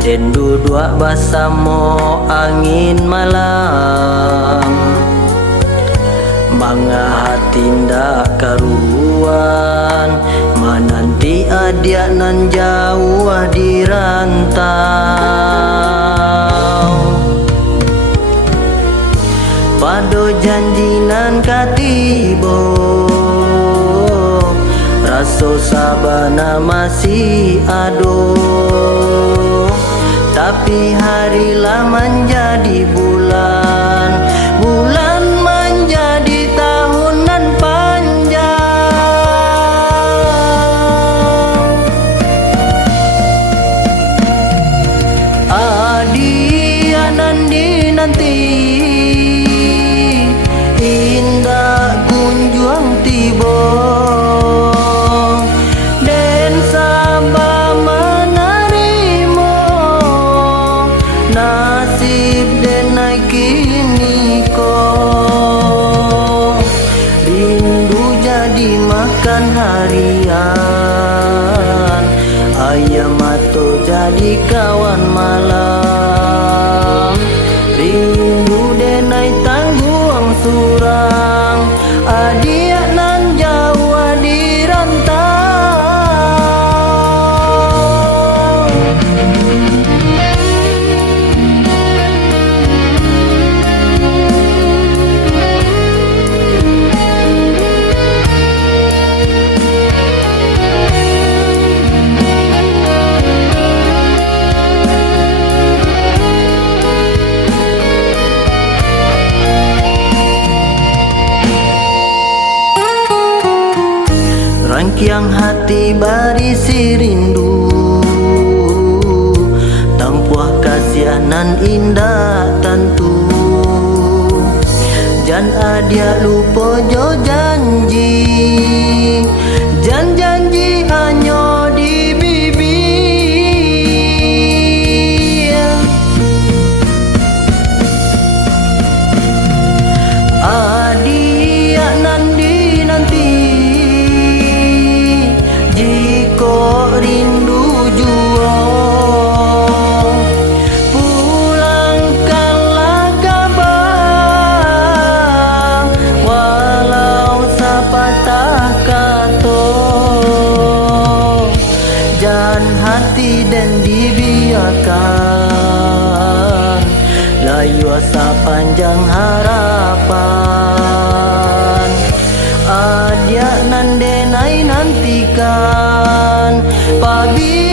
Den dudua basamo angin malam, manga hatinda karuan, mananti adia nan jauh di rantau. Pado janji nan katibo, raso sabana masih ado, tapi harilah menjadi bulan, bulan menjadi tahun nan panjang. Adia nandi nanti indah kunjuang tibo, den sabah menerimo nasib denai kini ko. Rindu jadi makan harian, ayam atau jadi kawan malam. Rindu denai tangguang surang, adia nan jauh di rantau. Rangkiang hati barisi rindu, tampuah kasihanan indah tentu. Jan adia lupa jo janji, jan janji hanya di bibir. Adia nandi nanti jiko rindu jua, pulangkanlah kabar walau sepatah kata. Jangan hati dan dibiarkan layu asa panjang harapan. Adia nan denai nantikan, pagi